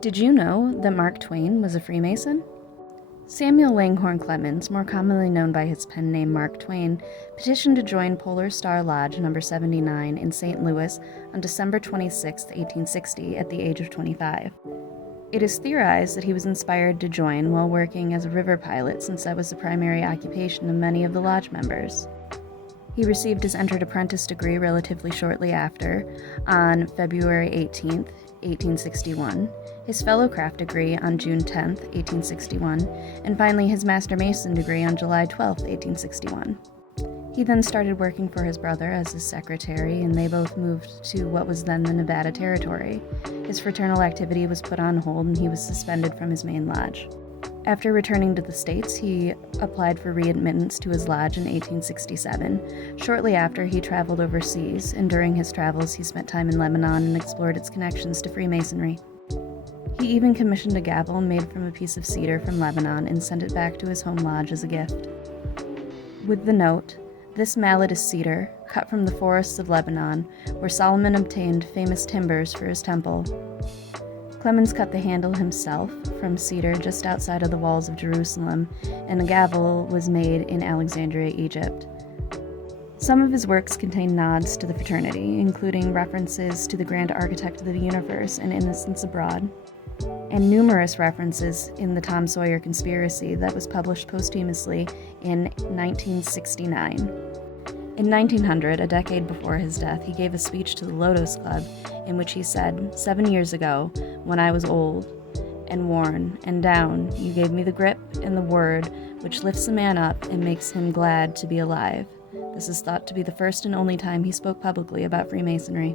Did you know that Mark Twain was a Freemason? Samuel Langhorne Clemens, more commonly known by his pen name Mark Twain, petitioned to join Polar Star Lodge No. 79 in St. Louis on December 26, 1860, at the age of 25. It is theorized that he was inspired to join while working as a river pilot, since that was the primary occupation of many of the lodge members. He received his entered apprentice degree relatively shortly after, on February 18, 1861, his fellowcraft degree on June 10, 1861, and finally his Master Mason degree on July 12, 1861. He then started working for his brother as his secretary, and they both moved to what was then the Nevada Territory. His fraternal activity was put on hold, and he was suspended from his main lodge. After returning to the States, he applied for readmittance to his lodge in 1867. Shortly after, he traveled overseas, and during his travels, he spent time in Lebanon and explored its connections to Freemasonry. He even commissioned a gavel made from a piece of cedar from Lebanon and sent it back to his home lodge as a gift. With the note, "This mallet is cedar, cut from the forests of Lebanon, where Solomon obtained famous timbers for his temple." Clemens cut the handle himself from cedar just outside of the walls of Jerusalem, and the gavel was made in Alexandria, Egypt. Some of his works contain nods to the fraternity, including references to the grand architect of the universe and Innocents Abroad, and numerous references in the Tom Sawyer Conspiracy that was published posthumously in 1969. In 1900, a decade before his death, he gave a speech to the Lotos Club in which he said, "7 years ago, when I was old and worn and down, you gave me the grip and the word which lifts a man up and makes him glad to be alive." This is thought to be the first and only time he spoke publicly about Freemasonry.